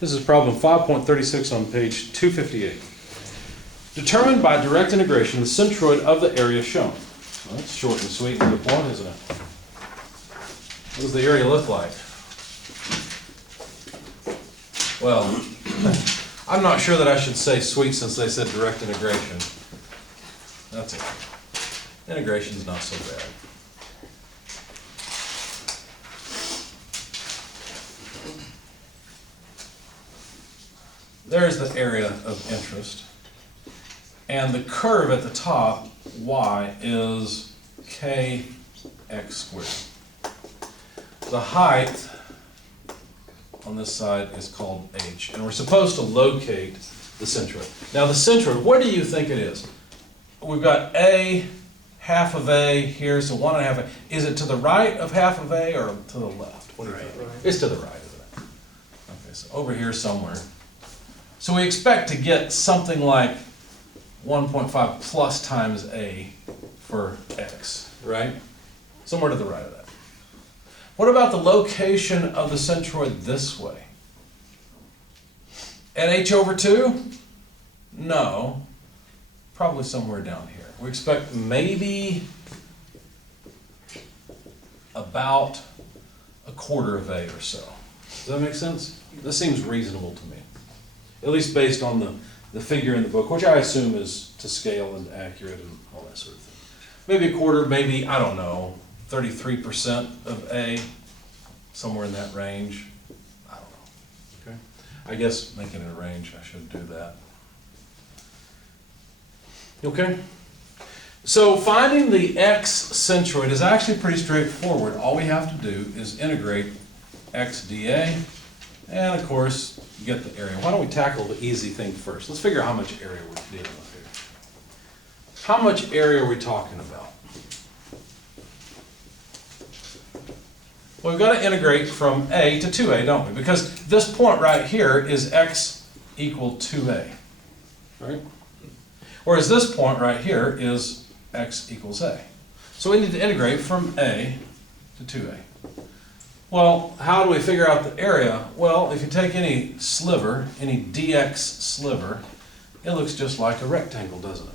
This is problem 5.36 on page 258. Determine by direct integration the centroid of the area shown. Well, that's short and sweet to the point, isn't it? What does the area look like? Well, I'm not sure that I should say sweet since they said direct integration. That's it. Integration's not so bad. There's the area of interest. And the curve at the top, y, is kx squared. The height on this side is called h. And we're supposed to locate the centroid. Now the centroid, where do you think it is? We've got a, half of a here, so 1.5 a. Is it to the right of half of a or to the left? What do you think? It's to the right, isn't it? Okay, so over here somewhere. So we expect to get something like 1.5 plus times a for x, right? Somewhere to the right of that. What about the location of the centroid this way? At h over 2? No. Probably somewhere down here. We expect maybe about 1/4 of a or so. Does that make sense? This seems reasonable to me. At least based on the figure in the book, which I assume is to scale and accurate and all that sort of thing. Maybe 1/4, maybe, I don't know, 33% of A, somewhere in that range. I don't know. Okay. I guess making it a range, I should do that. Okay? So finding the x centroid is actually pretty straightforward. All we have to do is integrate x dA, and of course, get the area. Why don't we tackle the easy thing first? Let's figure out how much area we're dealing with here. How much area are we talking about? Well, we've got to integrate from a to 2a, don't we? Because this point right here is x equal 2a, right? Whereas this point right here is x equals a. So we need to integrate from a to 2a. Well, how do we figure out the area? Well, if you take any sliver, any dx sliver, it looks just like a rectangle, doesn't it?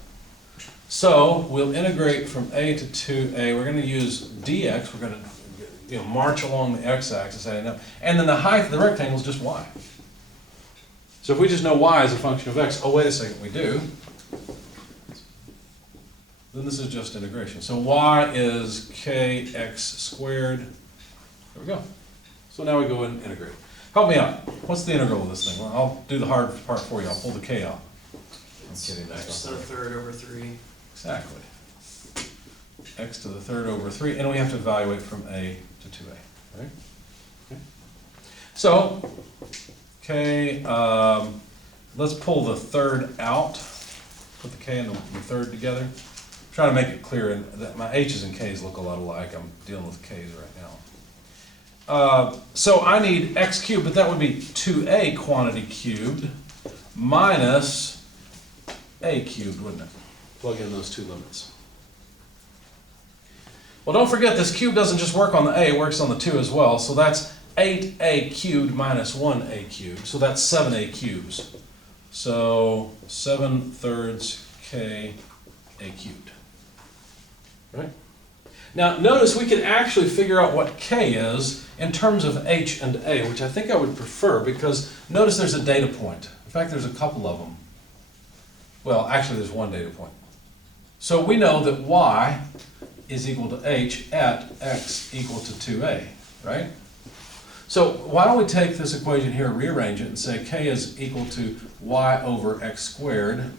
So we'll integrate from a to 2a. We're going to use dx. We're going to march along the x-axis, and then the height of the rectangle is just y. So if we just know y is a function of x, oh, wait a second, we do. Then this is just integration. So y is kx squared. There we go. So now we go and integrate. Help me out. What's the integral of this thing? Well, I'll do the hard part for you. I'll pull the k out. I'm kidding. X to the third over 3. Exactly. X to the third over 3. And we have to evaluate from a to 2a. Right? Okay. So, k, let's pull the third out. Put the k and the third together. Try to make it clear that my h's and k's look a lot alike. I'm dealing with k's right now. So I need x cubed, but that would be 2a quantity cubed minus a cubed, wouldn't it? Plug in those two limits. Well, don't forget this cube doesn't just work on the a, it works on the 2 as well. So that's 8a cubed minus 1a cubed. So that's 7a cubes. So 7/3 k a cubed. Right? Now, notice we can actually figure out what k is in terms of h and a, which I think I would prefer because notice there's a data point. In fact, there's a couple of them. Well, actually, there's one data point. So we know that y is equal to h at x equal to 2a, right? So why don't we take this equation here, rearrange it, and say k is equal to y over x squared.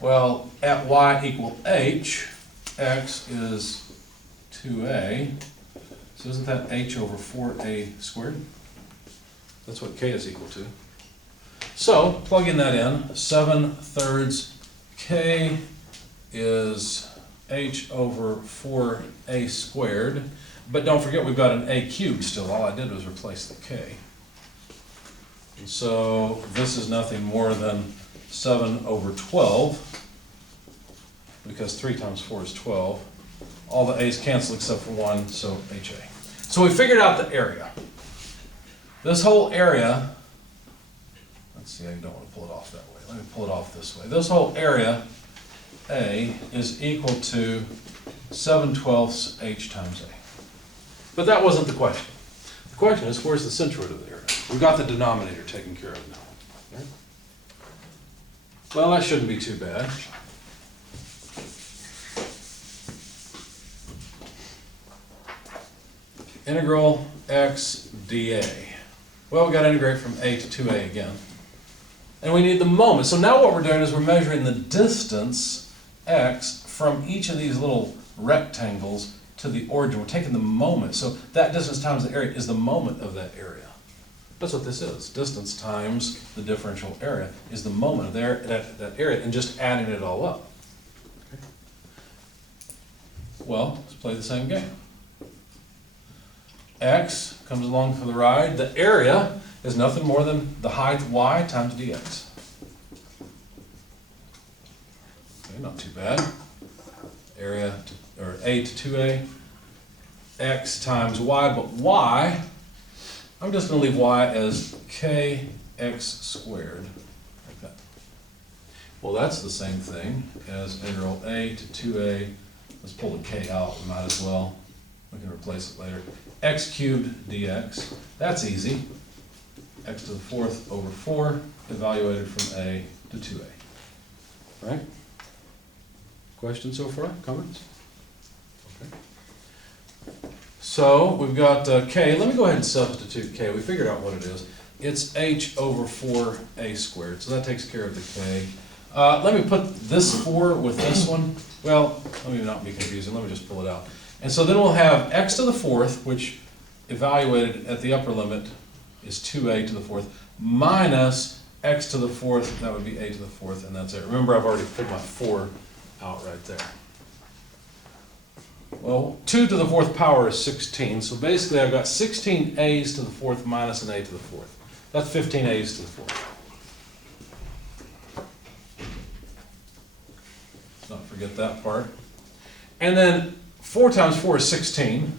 Well, at y equal h, x is 2a, so isn't that h over 4a squared? That's what k is equal to. So, plug in that in, 7/3 k is h over 4a squared, but don't forget we've got an a cubed still, all I did was replace the k. And so, this is nothing more than 7/12, because 3 times 4 is 12. All the a's cancel except for 1, so HA. So we figured out the area. This whole area let's see, I don't want to pull it off that way. Let me pull it off this way. This whole area, A, is equal to 7/12 H times A. But that wasn't the question. The question is, where's the centroid of the area? We've got the denominator taken care of now. Right? Well, that shouldn't be too bad. Integral x dA. Well, we got to integrate from a to 2a again. And we need the moment. So now what we're doing is we're measuring the distance x from each of these little rectangles to the origin. We're taking the moment. So that distance times the area is the moment of that area. That's what this is. Distance times the differential area is the moment of that area, and just adding it all up. Okay. Well, let's play the same game. X comes along for the ride. The area is nothing more than the height y times dx. Okay, not too bad. Area, or a to 2a, x times y, but y, I'm just going to leave y as kx squared, like that. Well, that's the same thing as integral a to 2a. Let's pull the k out, we might as well. We can replace it later. X cubed dx, that's easy. X to the 4th over 4, evaluated from a to 2a. Right? Questions so far? Comments? Okay. So we've got k. Let me go ahead and substitute k. We figured out what it is. It's h over 4a squared, so that takes care of the k. Let me put this 4 with this one. Well, let me not be confusing. Let me just pull it out. And so then we'll have x to the 4th, which evaluated at the upper limit is 2a to the 4th, minus x to the 4th, that would be a to the 4th, and that's it. Remember, I've already pulled my 4 out right there. Well, 2 to the 4th power is 16, so basically I've got 16 a's to the 4th minus an a to the 4th. That's 15 a's to the 4th. Let's not forget that part. And then 4 times 4 is 16.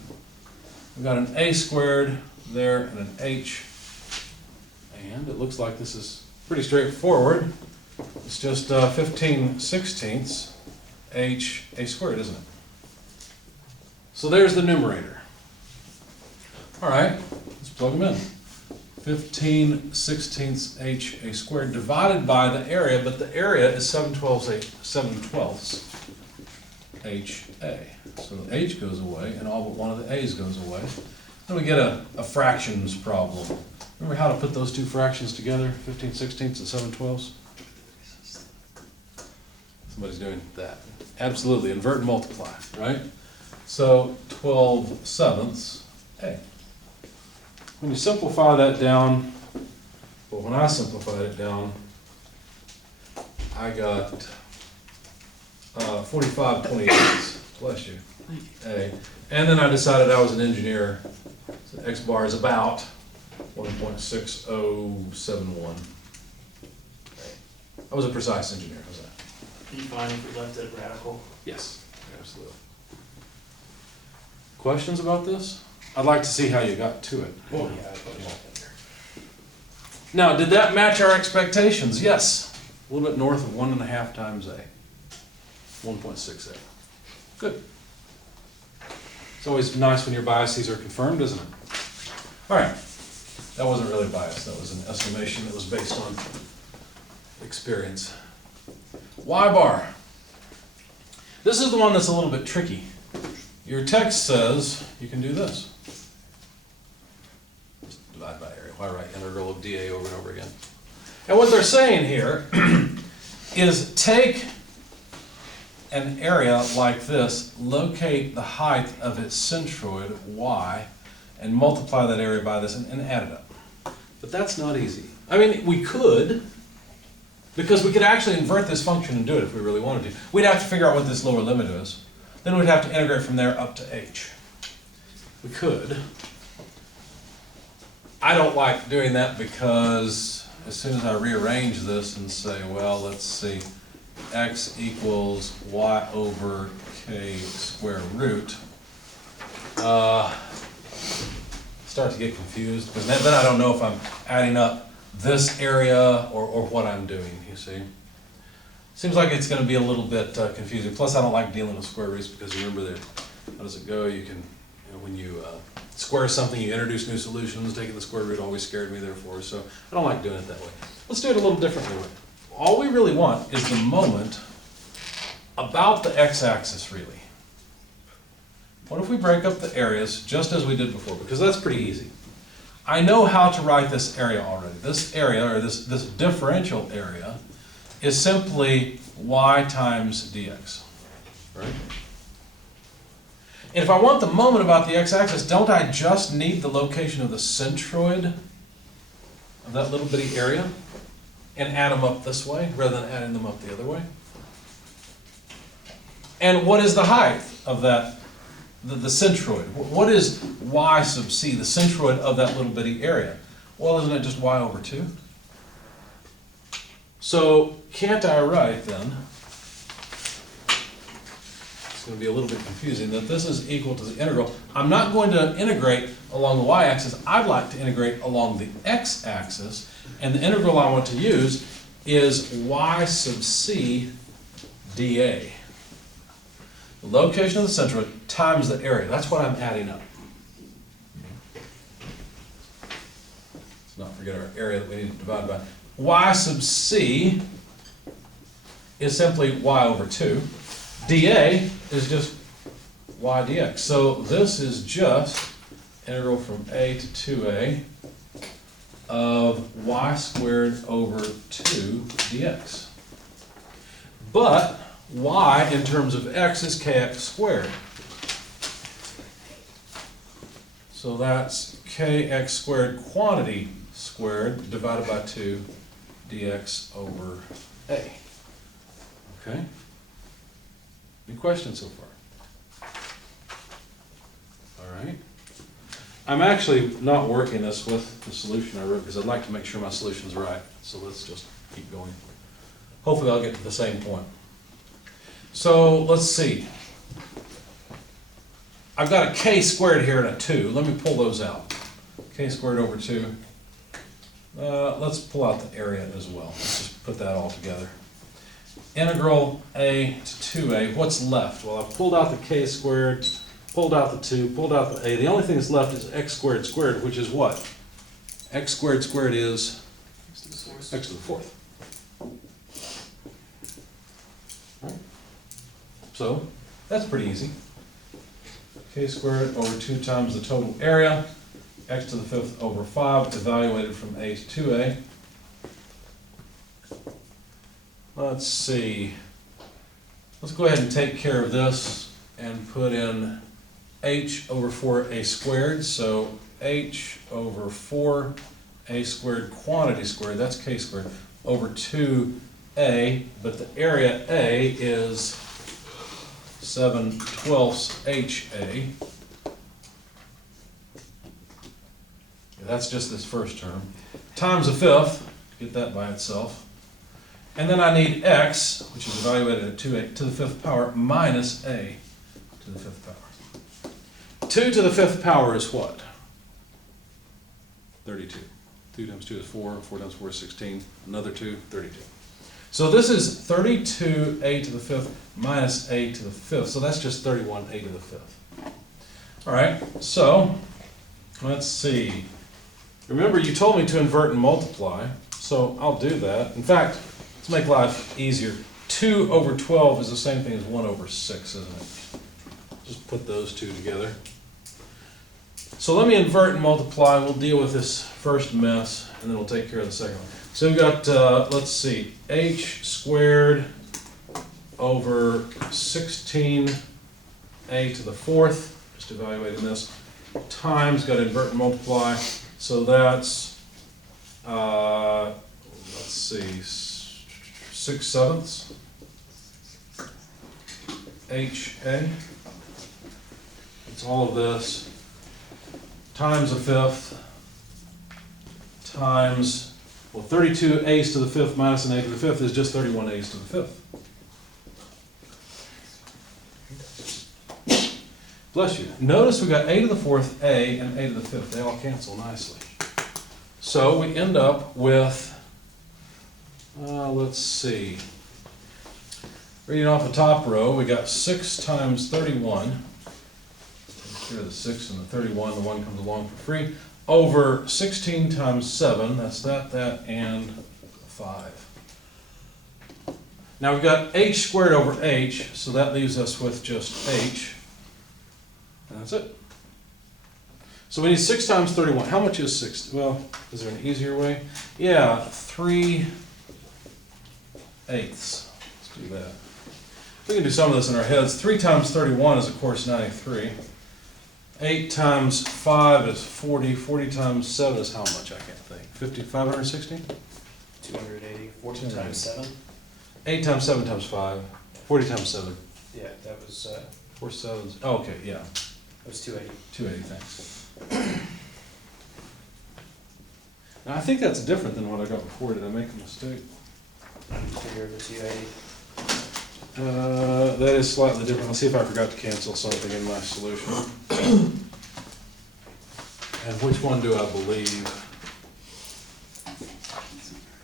We've got an a squared there and an h. And it looks like this is pretty straightforward. It's just 15/16 h a squared, isn't it? So there's the numerator. All right, let's plug them in. 15/16 h a squared divided by the area, but the area is 7/12 h a. So the h goes away, and all but one of the a's goes away. Then we get a fractions problem. Remember how to put those two fractions together, 15/16 and 7/12? Somebody's doing that. Absolutely, invert and multiply, right? So 12/7 a. When you simplify that down, well, when I simplified it down, I got 45/28. Bless you. A. And then I decided I was an engineer. So X bar is about 1.6071. I was a precise engineer. How's that? Are you fine if we left it radical? Yes, absolutely. Questions about this? I'd like to see how you got to it. Oh, yeah, I put it all in there. Now, did that match our expectations? Yes. A little bit north of 1.5 times A. 1.68. Good. It's always nice when your biases are confirmed, isn't it? All right. That wasn't really bias. That was an estimation that was based on experience. Y bar. This is the one that's a little bit tricky. Your text says you can do this. Just divide by area. Why write integral of dA over and over again? And what they're saying here is take an area like this, locate the height of its centroid, y, and multiply that area by this and add it up. But that's not easy. I mean, we could, because we could actually invert this function and do it if we really wanted to. We'd have to figure out what this lower limit is. Then we'd have to integrate from there up to h. We could. I don't like doing that because as soon as I rearrange this and say, well, let's see, x equals y over k square root, start to get confused because then I don't know if I'm adding up this area or what I'm doing, you see. Seems like it's gonna be a little bit confusing. Plus, I don't like dealing with square roots because remember that, how does it go? You can, when you square something, you introduce new solutions. Taking the square root always scared me therefore, so I don't like doing it that way. Let's do it a little differently. All we really want is the moment about the x-axis, really. What if we break up the areas just as we did before? Because that's pretty easy. I know how to write this area already. This area, or this differential area, is simply y times dx, right? And if I want the moment about the x-axis, don't I just need the location of the centroid of that little bitty area and add them up this way rather than adding them up the other way? And what is the height of that, the centroid? What is y sub c, the centroid of that little bitty area? Well, isn't it just y over 2? So, can't I write then, it's going to be a little bit confusing, that this is equal to the integral. I'm not going to integrate along the y-axis. I'd like to integrate along the x-axis, and the integral I want to use is y sub c dA. The location of the centroid times the area. That's what I'm adding up. Let's not forget our area that we need to divide by. Y sub c is simply y over 2. dA is just y dx. So this is just integral from a to 2a of y squared over 2 dx. But y in terms of x is kx squared. So that's kx squared quantity squared divided by 2 dx over a. Okay? Any questions so far? All right. I'm actually not working this with the solution I wrote because I'd like to make sure my solution's right. So let's just keep going. Hopefully I'll get to the same point. So let's see. I've got a k squared here and a 2. Let me pull those out. K squared over 2. Let's pull out the area as well. Let's just put that all together. Integral a to 2a. What's left? Well, I've pulled out the k squared, pulled out the 2, pulled out the a. The only thing that's left is x squared squared, which is what? X squared squared is x to the 4th. Right. So, that's pretty easy. K squared over 2 times the total area, x to the 5th over 5, evaluated from a to 2a. Let's see. Let's go ahead and take care of this and put in h over 4a squared. So h over 4a squared quantity squared, that's k squared, over 2a, but the area a is 7/12 HA. That's just this first term. Times a 5th, get that by itself. And then I need x, which is evaluated at 2a to the 5th power, minus a to the 5th power. 2 to the 5th power is what? 32. 2 times 2 is 4, 4 times 4 is 16, another 2, 32. So this is 32a to the 5th minus a to the 5th, so that's just 31a to the 5th. All right, so let's see. Remember, you told me to invert and multiply, so I'll do that. In fact, let's make life easier. 2 over 12 is the same thing as 1 over 6, isn't it? Just put those two together. So let me invert and multiply. We'll deal with this first mess, and then we'll take care of the second one. So we've got, let's see, h squared over 16a to the 4th, just evaluating this, times, got to invert and multiply. So that's, let's see, 6/7 HA. It's all of this times a 5th times, well, 32 a's to the 5th minus an a to the 5th is just 31 a's to the 5th. Bless you. Notice we got a to the 4th, a, and a to the 5th. They all cancel nicely. So we end up with, let's see. Reading off the top row, we got 6 times 31. Take care of the 6 and the 31, the 1 comes along for free. Over 16 times 7, that's that, and 5. Now we've got h squared over h, so that leaves us with just h. And that's it. So we need 6 times 31. How much is 6? Well, is there an easier way? Yeah, 3/8. Let's do that. We can do some of this in our heads. 3 times 31 is, of course, 93. 8 times 5 is 40. 40 times 7 is how much? I can't think. 560? 280, 14 times 7? 8 times 7 times 5. 40 times 7. Yeah, that was, 4 sevens. Oh, okay, yeah. that was 280. 280, thanks. Now, I think that's different than what I got before. Did I make a mistake? Figure the 280. That is slightly different. Let's see if I forgot to cancel something in my solution. And which one do I believe?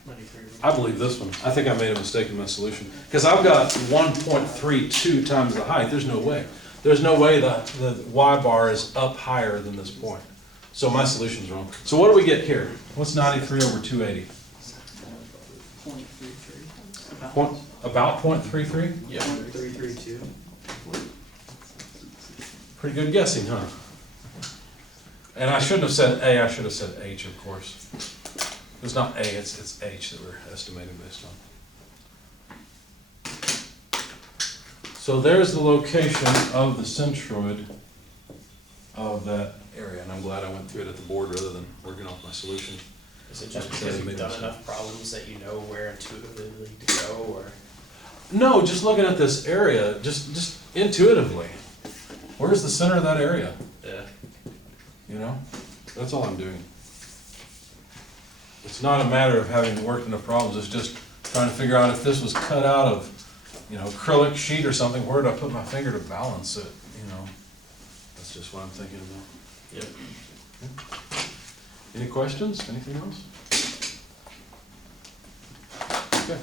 93. I believe this one. I think I made a mistake in my solution. Because I've got 1.32 times the height. There's no way. There's no way that the y bar is up higher than this point. So my solution's wrong. So what do we get here? What's 93 over 280? 0.33. About 0.33? Yeah. 332. Pretty good guessing, huh? And I shouldn't have said A, I should have said H, of course. It's not A, it's H that we're estimating based on. So there's the location of the centroid of that area, and I'm glad I went through it at the board rather than working off my solution. Is it just because you've done enough problems that you know where intuitively to go, or? No, just looking at this area, just intuitively. Where's the center of that area? Yeah. You know? That's all I'm doing. It's not a matter of having worked enough problems, it's just trying to figure out if this was cut out of, acrylic sheet or something, where do I put my finger to balance it, That's just what I'm thinking about. Yep. Any questions? Anything else? Okay.